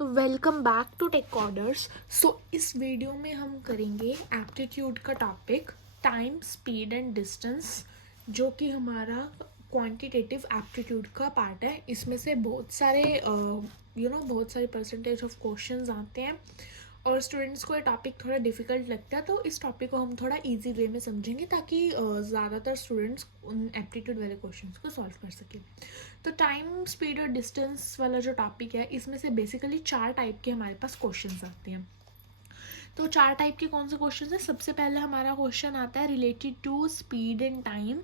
Welcome back to tech coders. इस video में हम करेंगे एप्टीट्यूड का topic time, speed and distance, जो कि हमारा क्वांटिटेटिव एप्टीट्यूड का पार्ट है। इसमें से बहुत सारे बहुत सारे परसेंटेज ऑफ क्वेश्चंस आते हैं और स्टूडेंट्स को ये टॉपिक थोड़ा डिफिकल्ट लगता है, तो इस टॉपिक को हम थोड़ा इजी वे में समझेंगे ताकि ज़्यादातर स्टूडेंट्स उन एप्टीट्यूड वाले क्वेश्चंस को सॉल्व कर सकें। तो टाइम, स्पीड और डिस्टेंस वाला जो टॉपिक है, इसमें से बेसिकली 4 टाइप के हमारे पास क्वेश्चंस आते हैं। तो 4 टाइप के कौन से क्वेश्चंस हैं? सबसे पहले हमारा क्वेश्चन आता है related to speed and time,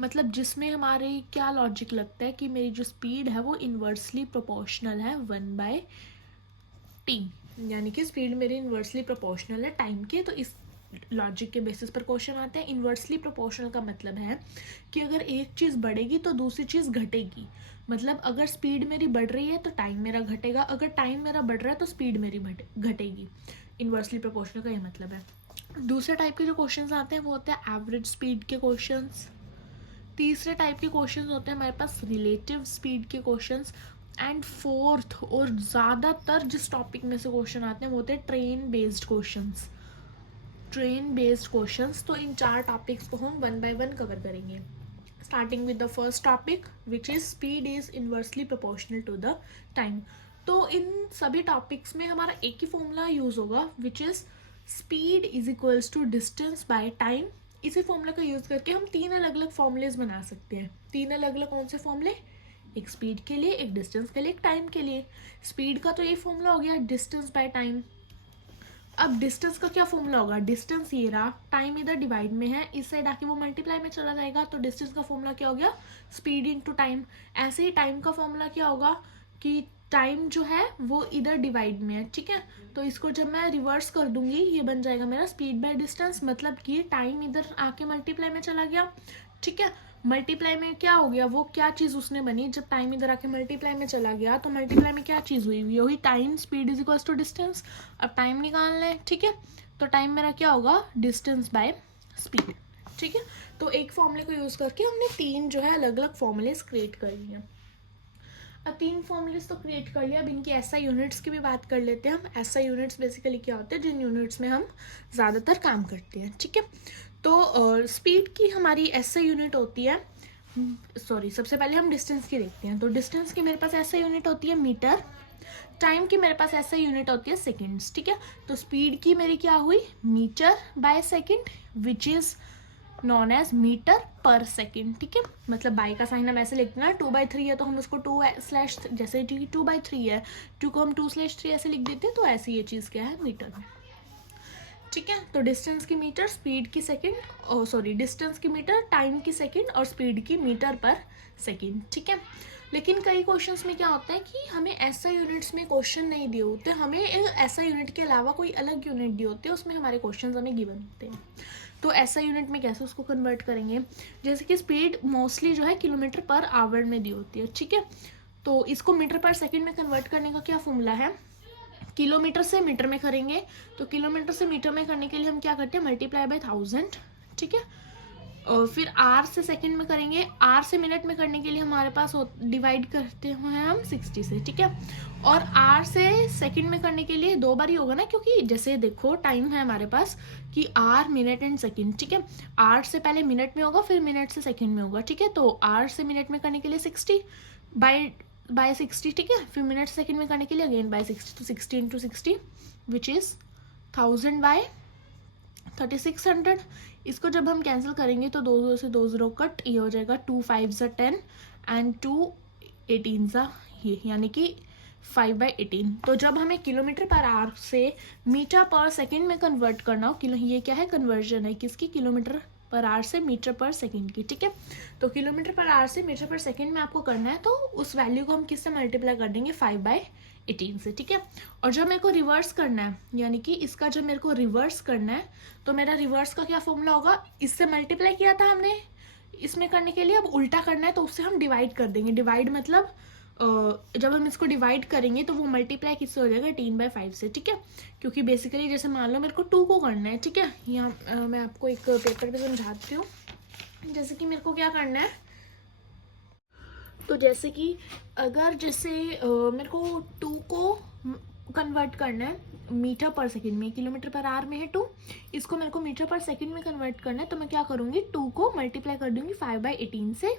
मतलब जिसमें हमारे क्या लॉजिक लगता है कि मेरी जो स्पीड है वो इन्वर्सली प्रोपोर्शनल है 1/t, यानी कि स्पीड मेरी इन्वर्सली प्रोपोर्शनल है टाइम के। तो इस लॉजिक के बेसिस पर क्वेश्चन आते हैं। इन्वर्सली प्रोपोर्शनल का मतलब है कि अगर एक चीज़ बढ़ेगी तो दूसरी चीज़ घटेगी, मतलब अगर स्पीड मेरी बढ़ रही है तो टाइम मेरा घटेगा, अगर टाइम मेरा बढ़ रहा है तो स्पीड मेरी घटेगी। इन्वर्सली प्रोपोर्शनल का ये मतलब है। दूसरे टाइप के जो क्वेश्चंस आते हैं वो होते हैं एवरेज स्पीड के क्वेश्चंस। तीसरे टाइप के क्वेश्चंस होते हैं हमारे पास रिलेटिव स्पीड के क्वेश्चंस। एंड फोर्थ और ज़्यादातर जिस टॉपिक में से क्वेश्चन आते हैं वो होते हैं ट्रेन बेस्ड क्वेश्चंस। तो इन 4 टॉपिक्स को हम 1 by 1 कवर करेंगे, starting with the first topic which is speed is inversely proportional to the time. तो इन सभी टॉपिक्स में हमारा एक ही फॉर्मूला यूज होगा which is speed is equals to distance by time. इसी फॉर्मूला का यूज करके हम 3 अलग अलग फॉर्मूलेज बना सकते हैं। 3 अलग अलग कौन से फॉर्मूले? एक स्पीड के लिए, एक डिस्टेंस के लिए, एक टाइम के लिए। स्पीड का तो ये फॉर्मूला हो गया डिस्टेंस बाय टाइम। अब डिस्टेंस का क्या फॉर्मूला होगा? डिस्टेंस ये रहा, टाइम इधर डिवाइड में है, इस साइड आके वो मल्टीप्लाई में चला जाएगा, तो डिस्टेंस का फॉर्मूला क्या हो गया? Speed into time. ऐसे ही टाइम का फॉर्मूला क्या होगा कि टाइम जो है वो इधर डिवाइड में है, ठीक है। तो इसको जब मैं रिवर्स कर दूंगी ये बन जाएगा मेरा स्पीड बाय डिस्टेंस, मतलब कि टाइम इधर आके मल्टीप्लाई में चला गया, ठीक है। मल्टीप्लाई में क्या हो गया? वो क्या चीज़ उसने बनी जब टाइम इधर आके मल्टीप्लाई में चला गया, तो मल्टीप्लाई में क्या चीज़ हुई? वही time, speed is equals to distance. अब टाइम निकालना है, ठीक है, तो टाइम मेरा क्या होगा? डिस्टेंस बाय स्पीड, ठीक है। तो एक फॉर्मूले को यूज़ करके हमने 3 जो है अलग अलग फॉर्मूलेस क्रिएट कर लिए। अब 3 फॉर्मूलेस तो क्रिएट कर लिया, अब इनकी एसआई यूनिट्स की भी बात कर लेते हैं हम। एसआई यूनिट्स बेसिकली क्या होते हैं? जिन यूनिट्स में हम ज़्यादातर काम करते हैं, ठीक है। तो स्पीड की हमारी एसआई यूनिट होती है, सबसे पहले हम डिस्टेंस की देखते हैं। तो डिस्टेंस की मेरे पास एसआई यूनिट होती है मीटर, टाइम की मेरे पास एसआई यूनिट होती है सेकेंड्स, ठीक है। तो स्पीड की मेरी क्या हुई? Metre by second, which is known as metre per second, ठीक है। मतलब बाई का साइन हम ऐसे लिखते हैं ना, 2/3 है तो हम उसको 2/ जैसे 2/3 है, 2 को हम 2/3 ऐसे लिख देते हैं, तो ऐसी ये चीज़ क्या है? मीटर में, ठीक है। तो डिस्टेंस की मीटर, स्पीड की सेकेंड, डिस्टेंस की मीटर, टाइम की सेकेंड और स्पीड की मीटर पर सेकेंड, ठीक है। लेकिन कई क्वेश्चंस में क्या होता है कि हमें ऐसा यूनिट्स में क्वेश्चन नहीं दिए होते, हमें ऐसा यूनिट के अलावा कोई अलग यूनिट दिए होते हैं, उसमें हमारे क्वेश्चंस हमें गिवन होते हैं। तो ऐसा यूनिट में कैसे उसको कन्वर्ट करेंगे? जैसे कि स्पीड मोस्टली जो है किलोमीटर पर आवर में दी होती है, ठीक है। तो इसको मीटर पर सेकेंड में कन्वर्ट करने का क्या फॉर्मूला है? किलोमीटर से मीटर में करेंगे, तो किलोमीटर से मीटर में करने के लिए हम क्या करते हैं? मल्टीप्लाई बाय 1000, ठीक है। और फिर आर से सेकंड में करेंगे, आर से मिनट में करने के लिए हमारे पास डिवाइड करते हैं हम 60 से, ठीक है। और आर से सेकंड में करने के लिए 2 बार ही होगा ना, क्योंकि जैसे देखो टाइम है हमारे पास कि आर, मिनट एंड सेकंड, ठीक है। आर से पहले मिनट में होगा, फिर मिनट से सेकंड में होगा, ठीक है। तो आर से मिनट में करने के लिए 60 बाय 60, ठीक है। फिर मिनट सेकंड में करने के लिए अगेन बाय 60, तो 60 इंटू 60 विच इज़ 1000 बाय 3600। इसको जब हम कैंसिल करेंगे तो 2 से 2 0 कट, ये हो जाएगा 2 5 10 एंड 2 18 ये, यानी कि 5/18। तो जब हमें किलोमीटर पर आवर से मीटर पर सेकंड में कन्वर्ट करना हो, ये क्या है? कन्वर्जन है किसकी? किलोमीटर पर आवर से मीटर पर सेकंड की, ठीक है। तो किलोमीटर पर आवर से मीटर पर सेकंड में आपको करना है, तो उस वैल्यू को हम किससे मल्टीप्लाई कर देंगे? 5/18 से, ठीक है। और जब मेरे को रिवर्स करना है, यानी कि इसका जब मेरे को रिवर्स करना है, तो मेरा रिवर्स का क्या फॉर्मूला होगा? इससे मल्टीप्लाई किया था हमने इसमें करने के लिए, अब उल्टा करना है तो उससे हम डिवाइड कर देंगे। डिवाइड मतलब जब हम इसको डिवाइड करेंगे तो वो मल्टीप्लाई किससे हो जाएगा? 18/5 से, ठीक है। क्योंकि बेसिकली जैसे मान लो मेरे को 2 को करना है, ठीक है। यहाँ मैं आपको एक पेपर पे समझाती हूँ। जैसे कि मेरे को क्या करना है, तो जैसे कि अगर जैसे मेरे को 2 को कन्वर्ट करना है मीटर पर सेकेंड में, किलोमीटर पर आवर में है 2, इसको मेरे को मीटर पर सेकेंड में कन्वर्ट करना है, तो मैं क्या करूँगी 2 को मल्टीप्लाई कर दूंगी 5/18 से,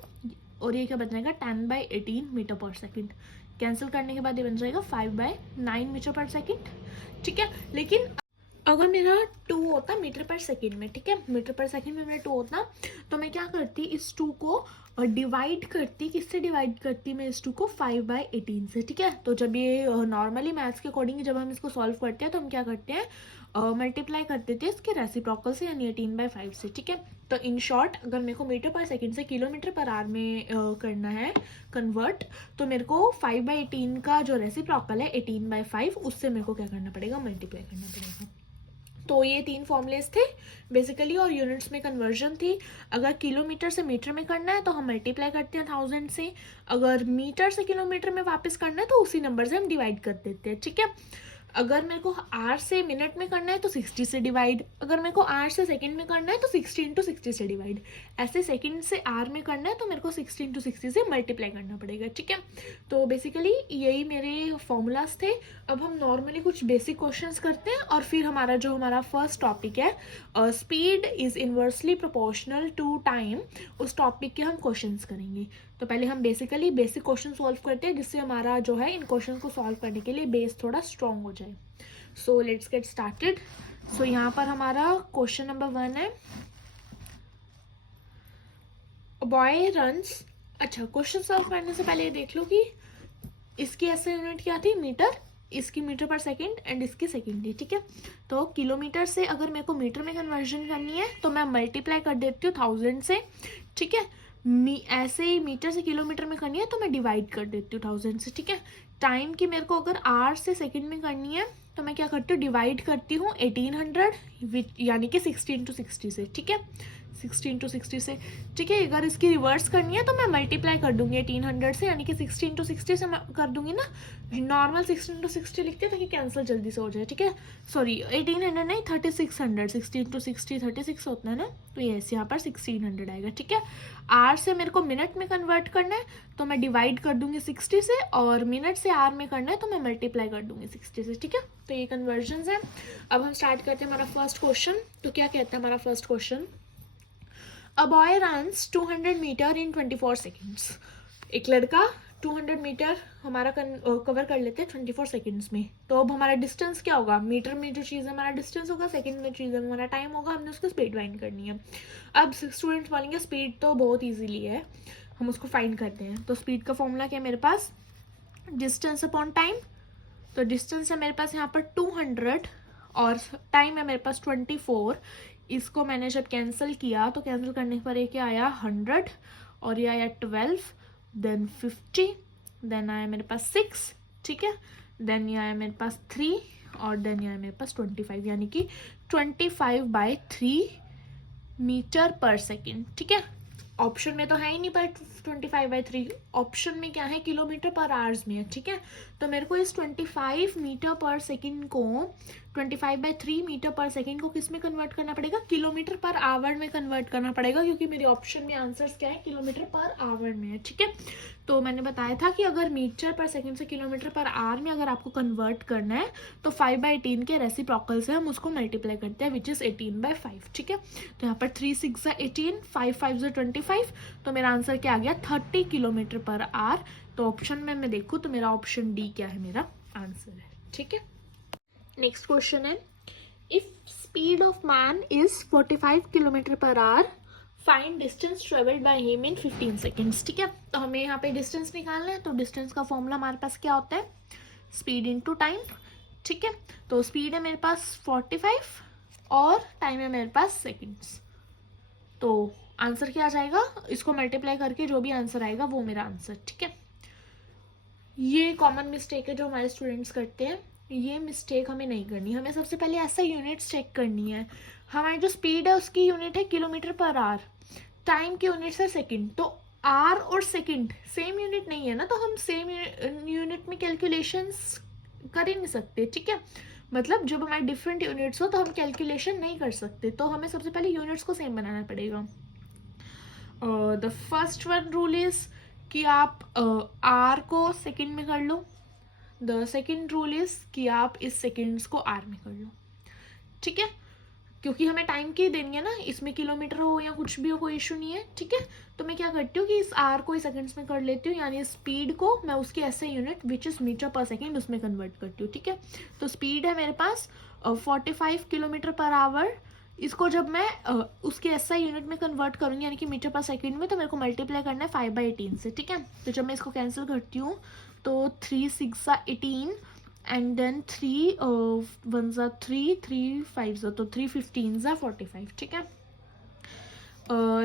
और ये क्या बन जाएगा 10/18 मीटर पर सेकेंड। कैंसिल करने के बाद ये बन जाएगा 5/9 मीटर पर सेकेंड। ठीक है, लेकिन अगर मेरा 2 होता मीटर पर सेकेंड में, ठीक है, मीटर पर सेकेंड में मेरा 2 होता, तो मैं क्या करती इस 2 को डिवाइड करती, किससे डिवाइड करती मैं इस 2 को 5/18 से। ठीक है, तो जब ये नॉर्मली मैथ्स के अकॉर्डिंग जब हम इसको सॉल्व करते हैं तो हम क्या करते हैं मल्टीप्लाई कर देते हैं इसके रेसिप्रोकल से, यानी 18/5 से। ठीक है, तो इन शॉर्ट अगर मेरे को मीटर पर सेकेंड से किलोमीटर पर आवर में करना है कन्वर्ट, तो मेरे को 5/18 का जो रेसिप्रोकल है 18/5, उससे मेरे को क्या करना पड़ेगा, मल्टीप्लाई करना पड़ेगा। तो ये 3 फॉर्मूलेस थे बेसिकली, और यूनिट्स में कन्वर्जन थी। अगर किलोमीटर से मीटर में करना है तो हम मल्टीप्लाई करते हैं 1000 से, अगर मीटर से किलोमीटर में वापस करना है तो उसी नंबर से हम डिवाइड कर देते हैं। ठीक है, अगर मेरे को आवर से मिनट में करना है तो 60 से डिवाइड, अगर मेरे को आवर से सेकंड में करना है तो 60 × 60 से डिवाइड, ऐसे सेकंड से आवर में करना है तो मेरे को 60 × 60 से मल्टीप्लाई करना पड़ेगा। ठीक है, तो बेसिकली यही मेरे फॉर्मूलाज थे। अब हम नॉर्मली कुछ बेसिक क्वेश्चंस करते हैं, और फिर हमारा फर्स्ट टॉपिक है speed is inversely proportional to time, उस टॉपिक के हम क्वेश्चंस करेंगे। तो पहले हम बेसिकली बेसिक क्वेश्चन सॉल्व करते हैं, जिससे हमारा जो है इन क्वेश्चन को सॉल्व करने के लिए बेस थोड़ा स्ट्रॉन्ग हो जाए। So let's get started. So यहाँ पर हमारा क्वेश्चन नंबर 1 है, बॉय रन्स। अच्छा, क्वेश्चन सॉल्व करने से पहले ये देख लो कि इसकी ऐसे यूनिट क्या थी, मीटर, इसकी मीटर पर सेकेंड एंड इसकी सेकेंड थी। ठीक है, तो किलोमीटर से अगर मेरे को मीटर में कन्वर्जन करनी है तो मैं मल्टीप्लाई कर देती हूँ 1000 से। ठीक है, ऐसे ही मीटर से किलोमीटर में करनी है तो मैं डिवाइड कर देती हूँ 1000 से। ठीक है, टाइम की मेरे को अगर आवर से सेकंड में करनी है तो मैं क्या करती हूँ, डिवाइड करती हूँ 1800 यानी कि 60 × 60 से। ठीक है, 60 × 60 से। ठीक है, अगर इसकी रिवर्स करनी है तो मैं मल्टीप्लाई कर दूंगी 1800 से, यानी कि 60 × 60 से मैं कर दूंगी ना, नॉर्मल 60 × 60 लिखते हैं ताकि कैंसिल जल्दी से हो जाए। ठीक है, सॉरी 1800 नहीं 3600, 60 × 60 36 होता है ना, तो यस यहाँ पर 1600 आएगा। ठीक है, आर से मेरे को मिनट में कन्वर्ट करना है तो मैं डिवाइड कर दूंगी 60 से, और मिनट से आर में करना है तो मैं मल्टीप्लाई कर दूंगी 60 से। ठीक है, तो ये कन्वर्जन है। अब हम स्टार्ट करते हैं हमारा फर्स्ट क्वेश्चन। तो क्या कहता है हमारा first question, a boy runs 200 metre in 24 seconds. एक लड़का 200 मीटर हमारा कवर कर लेते हैं 24 सेकेंड्स में। तो अब हमारा डिस्टेंस क्या होगा, मीटर में जो चीज़ है हमारा डिस्टेंस होगा, सेकंड में चीज़ है हमारा टाइम होगा, हमने उसको स्पीड फाइंड करनी है। अब स्टूडेंट्स बोलेंगे स्पीड तो बहुत ईजीली है, हम उसको फाइंड करते हैं। तो स्पीड का फॉर्मूला क्या है मेरे पास, डिस्टेंस अपॉन टाइम। तो डिस्टेंस है मेरे पास यहाँ पर 200 और टाइम है मेरे पास 24। इसको मैंने जब कैंसिल किया तो कैंसिल करने पर ये क्या आया 100, और ये आया 12, देन 50, देन आया मेरे पास 6। ठीक है, देन ये आया मेरे पास 3, और देन ये आया मेरे पास 25, यानी कि 25/3 मीटर पर सेकेंड। ठीक है, ऑप्शन में तो है ही नहीं पर 25/3, ऑप्शन में क्या है, किलोमीटर पर आवर्स में है। ठीक है, तो मेरे को इस 25 मीटर पर सेकेंड को 25/3 मीटर पर सेकेंड को किस में कन्वर्ट करना पड़ेगा, किलोमीटर पर आवर में कन्वर्ट करना पड़ेगा, क्योंकि मेरे ऑप्शन में आंसर्स क्या है, किलोमीटर पर आवर में है। ठीक है, तो मैंने बताया था कि अगर मीटर पर सेकेंड से किलोमीटर पर आवर में अगर आपको कन्वर्ट करना है तो 5/18 के रेसिप्रोकल से हम उसको मल्टीप्लाई करते हैं, विच इज़ 18/5। ठीक है, तो यहाँ पर 3 6 18, 5 5 25, तो मेरा आंसर क्या आ गया 30 किलोमीटर पर आवर। तो ऑप्शन में मैं देखूँ तो मेरा ऑप्शन डी क्या है, मेरा आंसर है। ठीक है, नेक्स्ट क्वेश्चन है, if speed of man is 45 kilometre per our, find distance travelled by him in 15 seconds. ठीक है, तो हमें यहाँ पे डिस्टेंस निकालना है, तो डिस्टेंस का फॉर्मूला हमारे पास क्या होता है, स्पीड इनटू टाइम। ठीक है, तो स्पीड है मेरे पास 45 और टाइम है मेरे पास सेकेंड्स। तो आंसर क्या आ जाएगा, इसको मल्टीप्लाई करके जो भी आंसर आएगा वो मेरा आंसर। ठीक है, ये कॉमन मिस्टेक है जो हमारे स्टूडेंट्स करते हैं, ये मिस्टेक हमें नहीं करनी। हमें सबसे पहले ऐसा यूनिट्स चेक करनी है। हमारी जो स्पीड है उसकी यूनिट है किलोमीटर पर आवर, टाइम की यूनिट है सेकंड, तो आर और सेकंड सेम यूनिट नहीं है ना, तो हम सेम यूनिट में कैलकुलेशंस कर ही नहीं सकते। ठीक है, मतलब जब हमारे डिफरेंट यूनिट्स हो तो हम कैलकुलेशन नहीं कर सकते, तो हमें सबसे पहले यूनिट्स को सेम बनाना पड़ेगा। The first one rule is कि आप आर को सेकंड में कर लो, द सेकेंड रूल इज कि आप इस सेकेंड्स को आर में कर लो, ठीक है, क्योंकि हमें टाइम की देनी है ना, इसमें किलोमीटर हो या कुछ भी हो कोई इशू नहीं है, ठीक है। तो मैं क्या करती हूँ कि इस आर को सेकंड्स में कर लेती हूँ, यानी स्पीड को मैं उसकी ऐसे unit which is metre per second उसमें कन्वर्ट करती हूँ, ठीक है। तो स्पीड है मेरे पास 45 किलोमीटर पर आवर, इसको जब मैं उसके एसआई यूनिट में कन्वर्ट करूँगी यानी कि मीटर पर सेकेंड में, तो मेरे को मल्टीप्लाई करना है 5/18 से, ठीक है। तो जब मैं इसको कैंसिल करती हूँ तो 3 6 18 एंड देन 3 1 3 3 5 तो 3 15 45, ठीक है।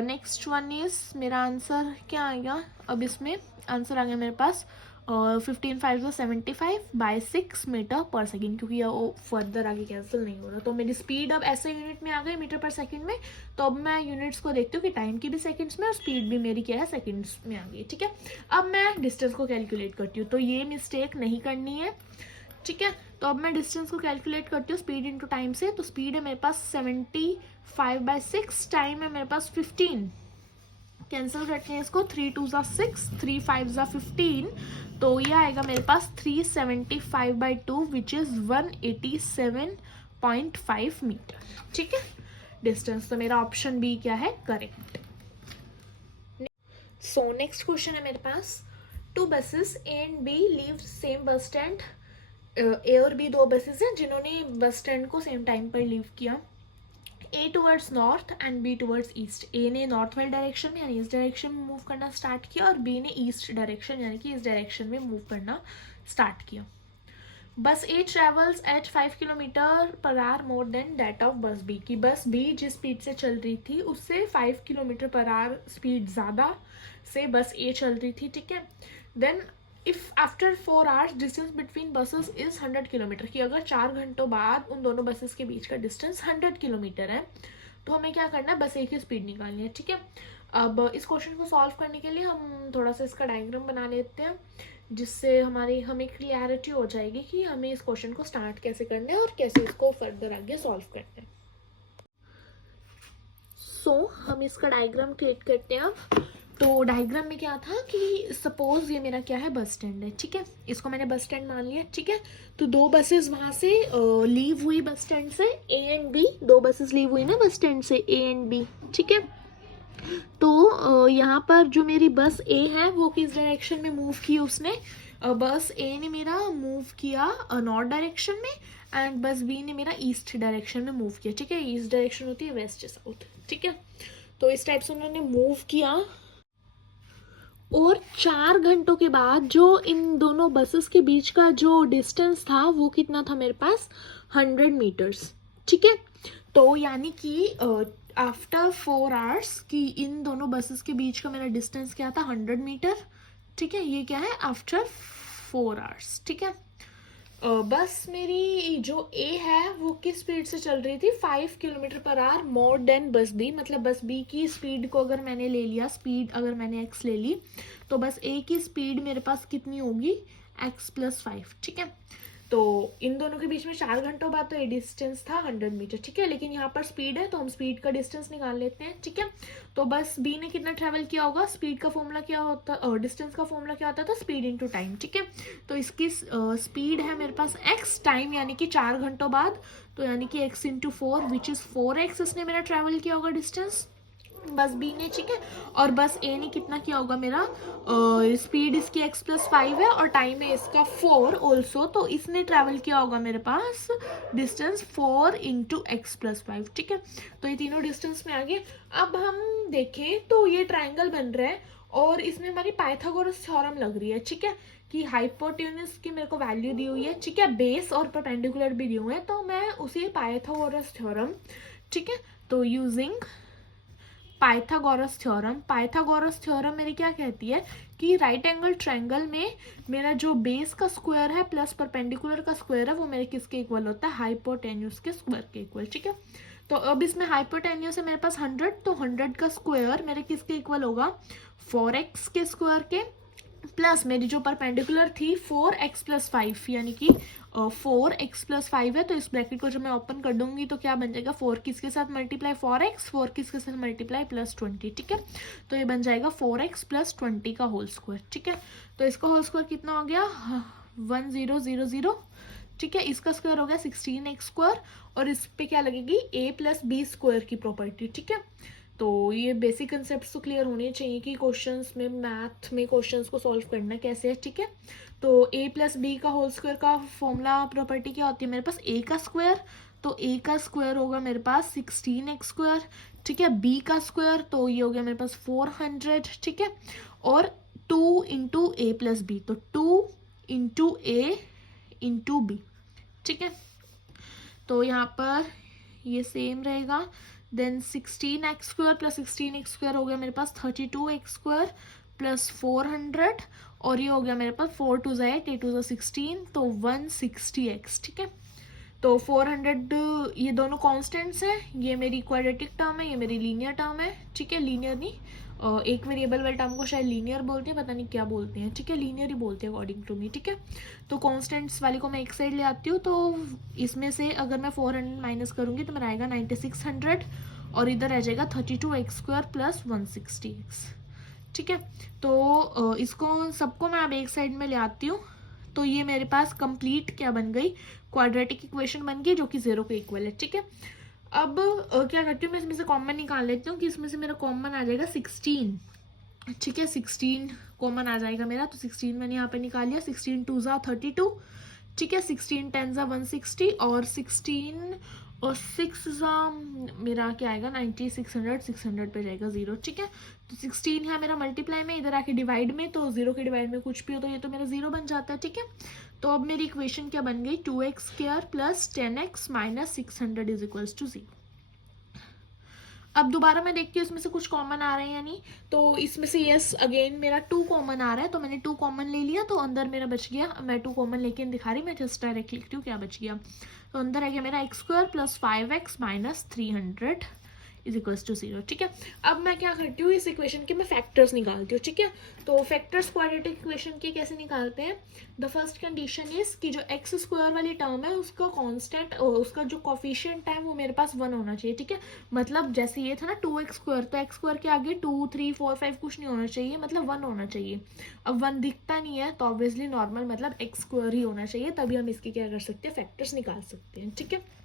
नेक्स्ट वन इज मेरा आंसर क्या आएगा, अब इसमें आंसर आ गया मेरे पास 15 5 75/6 मीटर पर सेकेंड, क्योंकि ये फर्दर आगे कैंसिल नहीं हो रहा। तो मेरी स्पीड अब ऐसे यूनिट में आ गई मीटर पर सेकेंड में। तो अब मैं यूनिट्स को देखती हूँ कि टाइम की भी सेकेंड्स में और स्पीड भी मेरी क्या है सेकेंड्स में आ गई, ठीक है। अब मैं डिस्टेंस को कैलकुलेट करती हूँ, तो ये मिस्टेक नहीं करनी है, ठीक है। तो अब मैं डिस्टेंस को कैलकुलेट करती हूँ स्पीड इंटू टाइम से। तो स्पीड है मेरे पास 75/6, टाइम है मेरे पास 15, कैंसिल करते हैं इसको, 3 2 6 3 5 15, तो ये आएगा मेरे पास 375/2 विच इज़ 187.5 मीटर, ठीक है। डिस्टेंस तो मेरा ऑप्शन बी क्या है, करेक्ट। सो नेक्स्ट क्वेश्चन है मेरे पास, 2 buses A and B leave same bus stand. A और बी 2 बसेस हैं जिन्होंने बस स्टैंड को सेम टाइम पर लीव किया। A towards north and B towards east. A ने नॉर्थ वाली डायरेक्शन में यानी इस डायरेक्शन में मूव करना स्टार्ट किया और बी ने ईस्ट डायरेक्शन यानी कि इस डायरेक्शन में मूव करना स्टार्ट किया। Bus A travels at 5 kilometre per hour more than that of bus B, की बस बी जिस स्पीड से चल रही थी उससे 5 किलोमीटर पर आवर स्पीड ज़्यादा से बस ए चल रही थी, ठीक है। Then if after 4 hours distance between buses is 100 kilometre, कि अगर 4 घंटों बाद उन दोनों बसेस के बीच का डिस्टेंस 100 किलोमीटर है, तो हमें क्या करना है, बस ए की स्पीड निकालनी है, ठीक है। अब इस क्वेश्चन को सॉल्व करने के लिए हम थोड़ा सा इसका डायग्राम बना लेते हैं, जिससे हमें क्लियरिटी हो जाएगी कि हमें इस क्वेश्चन को स्टार्ट कैसे करना है और कैसे इसको फर्दर आगे सॉल्व करना है। सो हम इसका डायग्राम क्रिएट करते हैं अब। तो डायग्राम में क्या था कि सपोज ये मेरा क्या है, बस स्टैंड है, ठीक है, इसको मैंने बस स्टैंड मान लिया, ठीक है। तो 2 बसेस वहाँ से लीव हुई बस स्टैंड से, A and B, 2 buses leave हुई ना बस स्टैंड से, ए एंड बी, ठीक है। तो यहाँ पर जो मेरी बस ए है वो किस डायरेक्शन में मूव की उसने, बस ए ने मेरा मूव किया नॉर्थ डायरेक्शन में एंड बस बी ने मेरा ईस्ट डायरेक्शन में मूव किया, ठीक है। ईस्ट डायरेक्शन होती है वेस्ट साउथ, ठीक है। तो इस टाइप से उन्होंने मूव किया और 4 घंटों के बाद जो इन दोनों बसेस के बीच का जो डिस्टेंस था वो कितना था मेरे पास, 100 मीटर्स, ठीक है। तो यानी कि आफ्टर 4 आवर्स कि इन दोनों बसेस के बीच का मेरा डिस्टेंस क्या था, 100 मीटर, ठीक है। ये क्या है, आफ्टर 4 आवर्स, ठीक है। बस मेरी जो ए है वो किस स्पीड से चल रही थी, 5 kilometre per hour more then बस बी, मतलब बस बी की स्पीड को अगर मैंने ले लिया, स्पीड अगर मैंने एक्स ले ली, तो बस ए की स्पीड मेरे पास कितनी होगी, x + 5, ठीक है। तो इन दोनों के बीच में 4 घंटों बाद तो ये डिस्टेंस था 100 मीटर, ठीक है। लेकिन यहाँ पर स्पीड है तो हम स्पीड का डिस्टेंस निकाल लेते हैं, ठीक है। तो बस बी ने कितना ट्रैवल किया होगा, स्पीड का फॉर्मूला क्या होता, डिस्टेंस का फॉर्मूला क्या होता था, स्पीड इंटू टाइम, ठीक है। तो इसकी स्पीड है मेरे पास x, टाइम यानी कि 4 घंटों बाद, तो यानी कि x × 4 विच इज़ 4x इसने मेरा ट्रैवल किया होगा डिस्टेंस बस बी ने, ठीक है। और बस ए ने कितना किया होगा मेरा, स्पीड इसकी x + 5 है और टाइम है इसका 4 ऑल्सो, तो इसने ट्रैवल किया होगा मेरे पास डिस्टेंस 4 × x + 5, ठीक है। तो ये तीनों डिस्टेंस में आ गए। अब हम देखें तो ये ट्राइंगल बन रहा है और इसमें हमारी पाइथागोरस थ्योरम लग रही है, ठीक है, कि हाइपोटेन्यूज की मेरे को वैल्यू दी हुई है, ठीक है, बेस और परपेंडिकुलर भी दिए हुए हैं, तो मैं उसी पाइथागोरस थ्योरम, ठीक है, तो यूजिंग पाइथागोरस थ्योरम मेरी क्या कहती है कि राइट एंगल ट्रायंगल में मेरा जो बेस का स्क्वायर है प्लस परपेंडिकुलर का स्क्वायर है वो मेरे किसके इक्वल होता है, हाइपोटेन्यूज के स्क्वायर के इक्वल, ठीक है। तो अब इसमें हाइपोटेन्यूज है मेरे पास 100, तो 100 का स्क्वायर मेरे किसके इक्वल होगा, 4x के स्क्वायर के, प्लस मेरी जो परपेंडिकुलर थी 4x + 5 यानी कि 4x + 5 है, तो इस ब्रैकेट को जब मैं ओपन कर दूंगी तो क्या बन जाएगा, 4 किसके साथ मल्टीप्लाई 4x, 4 किसके साथ मल्टीप्लाई +20, ठीक है। तो ये बन जाएगा 4x + 20 का होल स्क्वायर, ठीक है। तो इसका होल स्क्वायर कितना हो गया, 1000, ठीक है। इसका स्क्वायर हो गया 16x², और इस पे क्या लगेगी a+b² की प्रॉपर्टी, ठीक है। तो ये बेसिक कंसेप्ट तो क्लियर होने चाहिए कि क्वेश्चंस में, मैथ में क्वेश्चंस को सॉल्व करना कैसे है, ठीक है। तो a+b का होल स्क्वायर का फॉर्मूला प्रॉपर्टी क्या होती है, मेरे पास a का स्क्वायर, तो a का स्क्वायर होगा मेरे पास 16x², ठीक है। b का स्क्वायर तो ये हो गया मेरे पास 400, ठीक है। और 2 इंटू a+b, तो 2 इंटू a इंटू b, ठीक है। तो यहाँ पर ये सेम रहेगा। देन 16x² प्लस 16x² हो गया मेरे पास 32x² प्लस 400, और ये हो गया मेरे पास 4 2 8 8 2 16, तो 160x, ठीक है। तो 400 ये दोनों कॉन्स्टेंट्स हैं, ये मेरी क्वाड्रेटिक टर्म है, ये मेरी लीनियर टर्म है, ठीक है। लीनियर नहीं, एक वेरिएबल वाले टर्म को शायद लीनियर बोलते हैं, पता नहीं क्या बोलते हैं, ठीक है। लीनियर ही बोलते हैं अकॉर्डिंग टू मी, ठीक है। तो कॉन्स्टेंट्स वाली को मैं एक साइड ले आती हूँ, तो इसमें से अगर मैं 400 माइनस करूँगी तो मेरा आएगा 9600, और इधर आ जाएगा 32x² प्लस 160x, ठीक है। तो इसको सबको मैं अब एक साइड में ले आती हूँ, तो ये मेरे पास कंप्लीट क्या बन गई, क्वाड्रेटिक इक्वेशन बन गई, जो कि 0 के इक्वल है, ठीक है। अब क्या करती हूँ मैं, इसमें से कॉमन निकाल लेती हूँ कि इसमें से मेरा कॉमन आ जाएगा 16, ठीक है। 16 कॉमन आ जाएगा मेरा, तो 16 मैंने यहाँ पे निकाल लिया। 16 2 ज़ा 32, ठीक है। 16 10 ज़ा 160, और 16 और 6 ज़ा मेरा क्या आएगा 9600, 600 पे जाएगा 0, ठीक है। तो 16 है मेरा मल्टीप्लाई में, इधर आके डिवाइड में, तो 0 के डिवाइड में कुछ भी हो तो ये तो मेरा 0 बन जाता है, ठीक है। तो अब मेरी इक्वेशन क्या बन गई, 2x² plus 10x minus 600 is equals to 0। अब दोबारा मैं देखती हूँ इसमें से कुछ कॉमन आ रहे हैं या नहीं, तो इसमें से यस अगेन मेरा 2 कॉमन आ रहा है, तो मैंने 2 कॉमन ले लिया, तो अंदर मेरा बच गया, मैं 2 कॉमन लेके दिखा रही, मैं जस्ट डायरेक्ट लिखती हूँ क्या बच गया। तो अंदर आ गया मेरा x² plus 5x minus 300 is equals to 0, ठीक है। अब मैं क्या करती हूँ, इस इक्वेशन के मैं फैक्टर्स निकालती हूँ, ठीक है। तो फैक्टर्स क्वाड्रेटिक इक्वेशन के कैसे निकालते हैं, द फर्स्ट कंडीशन इज कि जो x² वाली टर्म है उसका कांस्टेंट, उसका जो कोफिशिएंट है वो मेरे पास 1 होना चाहिए, ठीक है। मतलब जैसे ये था ना 2x², तो x² के आगे 2 3 4 5 कुछ नहीं होना चाहिए, मतलब 1 होना चाहिए। अब 1 दिखता नहीं है तो ऑब्वियसली नॉर्मल मतलब x² ही होना चाहिए, तभी हम इसके क्या कर सकते हैं, फैक्टर्स निकाल सकते हैं, ठीक है।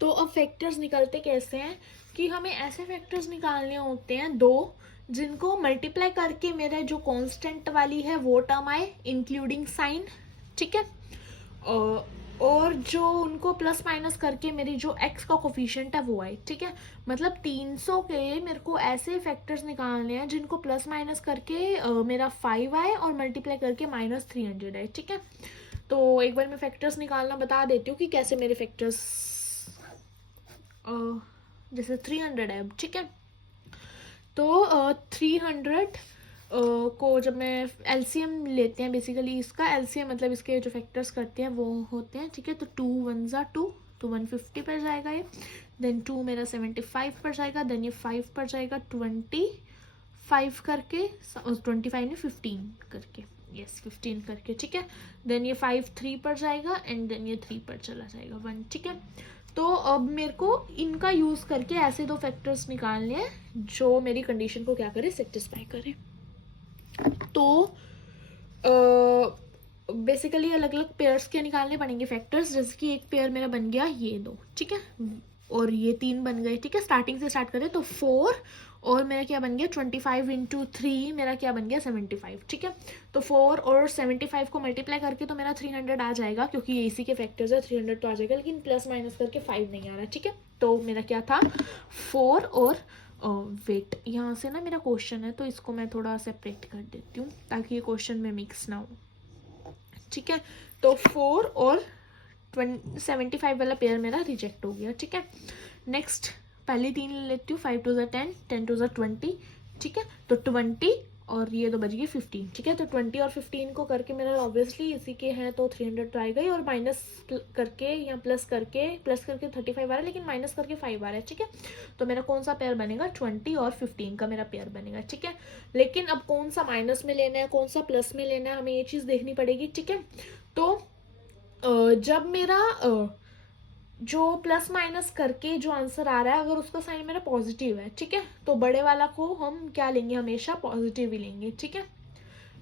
तो अब फैक्टर्स निकलते कैसे हैं कि हमें ऐसे फैक्टर्स निकालने होते हैं दो, जिनको मल्टीप्लाई करके मेरा जो कांस्टेंट वाली है वो टर्म आए इंक्लूडिंग साइन, ठीक है। और जो उनको प्लस माइनस करके मेरी जो x का कोफिशिएंट है वो आए, ठीक है। मतलब 300 के मेरे को ऐसे फैक्टर्स निकालने हैं जिनको प्लस माइनस करके मेरा 5 आए और मल्टीप्लाई करके माइनस 300 आए, ठीक है। तो एक बार मैं फैक्टर्स निकालना बता देती हूँ कि कैसे मेरे फैक्टर्स, जैसे 300 है, ठीक है। तो 300 को जब मैं एलसीएम लेते हैं, बेसिकली इसका एलसीएम मतलब इसके जो फैक्टर्स करते हैं वो होते हैं, ठीक है। तो 2 1 ज़ा 2, तो 150 पर जाएगा ये। देन 2 मेरा 75 पर जाएगा, देन ये 5 पर जाएगा 25 करके, 25 नहीं 15 करके, यस 15 करके, ठीक है। देन ये 5 3 पर जाएगा, एंड देन ये 3 पर चला जाएगा 1, ठीक है। तो अब मेरे को इनका यूज़ करके ऐसे दो फैक्टर्स निकालने हैं जो मेरी कंडीशन को क्या करे, सेटिस्फाई करे। तो बेसिकली अलग अलग पेयर्स के निकालने पड़ेंगे फैक्टर्स, जैसे कि एक पेयर मेरा बन गया ये 2, ठीक है, और ये 3 बन गए, ठीक है। स्टार्टिंग से स्टार्ट करें तो 4, और मेरा क्या बन गया 25 इंटू 3 मेरा क्या बन गया 75, ठीक है। तो 4 और 75 को मल्टीप्लाई करके तो मेरा 300 आ जाएगा, क्योंकि ये इसी के फैक्टर्स है, 300 तो आ जाएगा, लेकिन प्लस माइनस करके 5 नहीं आ रहा, ठीक है। तो मेरा क्या था 4 और वेट, यहाँ से ना मेरा क्वेश्चन है तो इसको मैं थोड़ा सेपरेट कर देती हूँ ताकि ये क्वेश्चन में मिक्स ना हो, ठीक है। तो 4 और 75 वाला पेयर मेरा रिजेक्ट हो गया, ठीक है। नेक्स्ट पहले 3 ले लेती हूँ, 5 2 ज़ा 10, 10 2 ज़ा 20, ठीक है। तो 20 और ये तो बच गए 15, ठीक है। तो 20 और 15 को करके मेरा ऑब्वियसली इसी के हैं तो 300 तो आएगा ही, और माइनस करके या प्लस करके 35 आ रहा है, लेकिन माइनस करके 5 आ रहा है, ठीक है। तो मेरा कौन सा पेयर बनेगा, 20 और 15 का मेरा पेयर बनेगा, ठीक है। लेकिन अब कौन सा माइनस में लेना है कौन सा प्लस में लेना है, हमें ये चीज़ देखनी पड़ेगी, ठीक है। तो जब मेरा जो प्लस माइनस करके जो आंसर आ रहा है अगर उसका साइन मेरा पॉजिटिव है, ठीक है, तो बड़े वाला को हम क्या लेंगे, हमेशा पॉजिटिव ही लेंगे, ठीक है।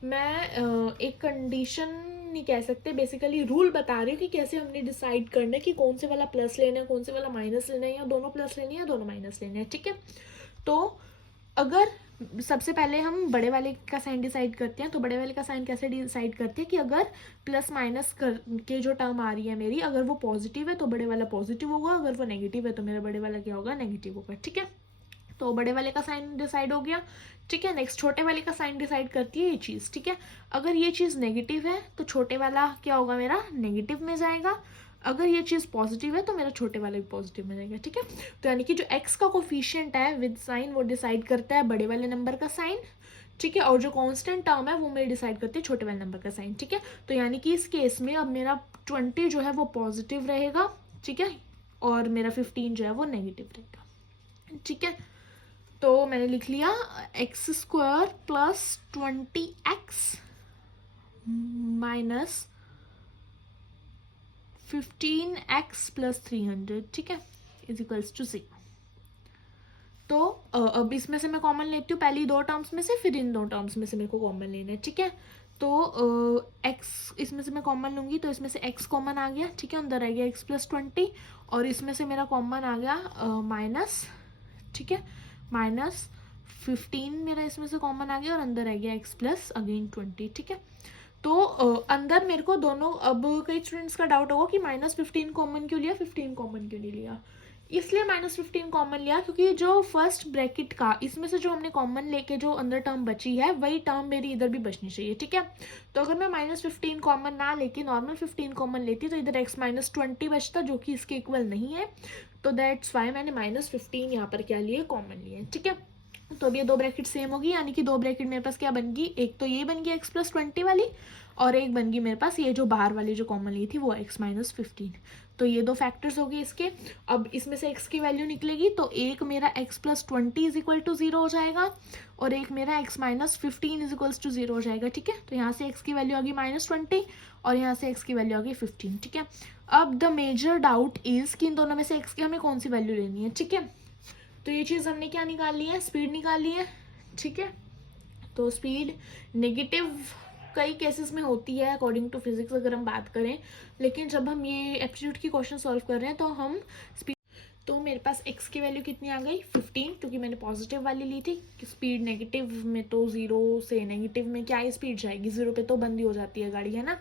मैं एक कंडीशन नहीं कह सकते, बेसिकली रूल बता रही हूँ कि कैसे हमने डिसाइड करना है कि कौन से वाला प्लस लेना है, कौन से वाला माइनस लेना है, या दोनों प्लस लेने हैं या दोनों माइनस लेने हैं, ठीक है। तो अगर सबसे पहले हम बड़े वाले का साइन डिसाइड करते हैं, तो बड़े वाले का साइन कैसे डिसाइड करते हैं कि अगर प्लस माइनस के जो टर्म आ रही है मेरी, अगर वो पॉजिटिव है तो बड़े वाला पॉजिटिव होगा, अगर वो नेगेटिव है तो मेरा बड़े वाला क्या होगा, नेगेटिव होगा, ठीक है। तो बड़े वाले का साइन डिसाइड हो गया, ठीक है। नेक्स्ट छोटे वाले का साइन डिसाइड करती है ये चीज़, ठीक है। अगर ये चीज़ नेगेटिव है तो छोटे वाला क्या होगा, मेरा नेगेटिव में जाएगा। अगर ये चीज़ पॉजिटिव है तो मेरा छोटे वाला भी पॉजिटिव में जाएगा, ठीक है। तो यानी कि जो एक्स का कोफिशिएंट है विद साइन वो डिसाइड करता है बड़े वाले नंबर का साइन, ठीक है। और जो कांस्टेंट टर्म है वो मेरे डिसाइड करते हैं छोटे वाले नंबर का साइन, ठीक है। तो यानी कि इस केस में अब मेरा 20 जो है वो पॉजिटिव रहेगा, ठीक है, और मेरा 15 जो है वो नेगेटिव रहेगा, ठीक है। तो मैंने लिख लिया x square plus 20x minus 15x plus 300, ठीक है, इज इक्वल्स टू 0। तो अब इसमें से मैं कॉमन लेती हूँ पहली दो टर्म्स में से, फिर इन दो टर्म्स में से मेरे को कॉमन लेना है, ठीक है। तो x इसमें से मैं कॉमन लूँगी तो इसमें से x कॉमन आ गया, ठीक है, अंदर आ गया x प्लस 20, और इसमें से मेरा कॉमन आ गया माइनस, ठीक है, माइनस 15 मेरा इसमें से कॉमन आ गया, और अंदर आ गया x प्लस अगेन 20, ठीक है। तो अंदर मेरे को दोनों, अब कई स्टूडेंट्स का डाउट होगा कि -15 कॉमन क्यों लिया, 15 कॉमन क्यों नहीं लिया। इसलिए -15 कॉमन लिया क्योंकि जो फर्स्ट ब्रैकेट का इसमें से जो हमने कॉमन लेके जो अंदर टर्म बची है वही टर्म मेरी इधर भी बचनी चाहिए, ठीक है। तो अगर मैं -15 कॉमन ना लेके नॉर्मल 15 कॉमन लेती तो इधर x माइनस 20 बचता, जो कि इसके इक्वल नहीं है। तो दैट्स वाई मैंने -15 यहाँ पर क्या लिए, कॉमन लिए, ठीक है। तो अब ये दो ब्रैकेट सेम होगी, यानी कि दो ब्रैकेट मेरे पास क्या बन गई, एक तो ये बन गई x प्लस 20 वाली, और एक बन गई मेरे पास ये जो बाहर वाली जो कॉमन ली थी वो x माइनस 15। तो ये दो फैक्टर्स हो गए इसके। अब इसमें से x की वैल्यू निकलेगी तो एक मेरा x plus 20 is equal to 0 हो जाएगा, और एक मेरा x minus 15 is equals to 0 हो जाएगा, ठीक है। तो यहाँ से x की वैल्यू आ गई -20 और यहाँ से x की वैल्यू आ गई 15, ठीक है। अब द मेजर डाउट इज कि इन दोनों में से x की हमें कौन सी वैल्यू लेनी है, ठीक है। तो ये चीज़ हमने क्या निकाल ली है, स्पीड निकाल ली है, ठीक है। तो स्पीड नेगेटिव कई केसेस में होती है अकॉर्डिंग टू फिजिक्स अगर हम बात करें, लेकिन जब हम ये एप्टीट्यूड की क्वेश्चन सॉल्व कर रहे हैं तो हम स्पीड, तो मेरे पास x की वैल्यू कितनी आ गई 15, क्योंकि मैंने पॉजिटिव वाली ली थी। स्पीड नेगेटिव में तो 0 से नेगेटिव में क्या ही स्पीड जाएगी, 0 पे तो बंद ही हो जाती है गाड़ी, है ना।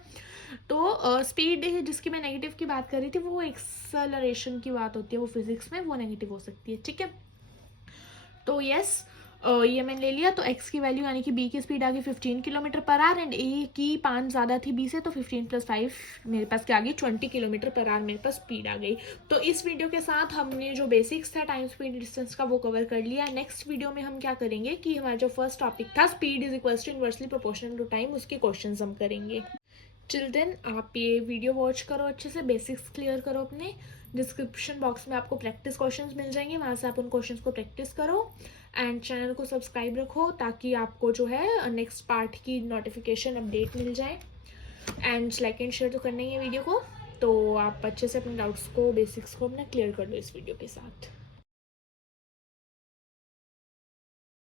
तो स्पीड जिसकी मैं नेगेटिव की बात कर रही थी वो एक्सेलरेशन की बात होती है, वो फिजिक्स में वो नेगेटिव हो सकती है, ठीक है। तो यस, ये मैंने ले लिया। तो x की वैल्यू यानी कि b की स्पीड आ गई 15 kilometre per our, and a की 5 ज़्यादा थी b से, तो 15 प्लस 5 मेरे पास क्या आ गई 20 किलोमीटर पर आवर मेरे पास स्पीड आ गई। तो इस वीडियो के साथ हमने जो बेसिक्स था टाइम स्पीड डिस्टेंस का वो कवर कर लिया। नेक्स्ट वीडियो में हम क्या करेंगे कि हमारा जो फर्स्ट टॉपिक था speed is equals to inversely proportional to time, उसके क्वेश्चन हम करेंगे। टिल देन आप ये वीडियो वॉच करो, अच्छे से बेसिक्स क्लियर करो अपने। डिस्क्रिप्शन बॉक्स में आपको प्रैक्टिस क्वेश्चंस मिल जाएंगे, वहाँ से आप उन क्वेश्चंस को प्रैक्टिस करो, एंड चैनल को सब्सक्राइब रखो ताकि आपको जो है नेक्स्ट पार्ट की नोटिफिकेशन अपडेट मिल जाए। एंड लाइक एंड शेयर तो करना ही है वीडियो को, तो आप अच्छे से अपने डाउट्स को बेसिक्स को अपना क्लियर कर लो इस वीडियो के साथ।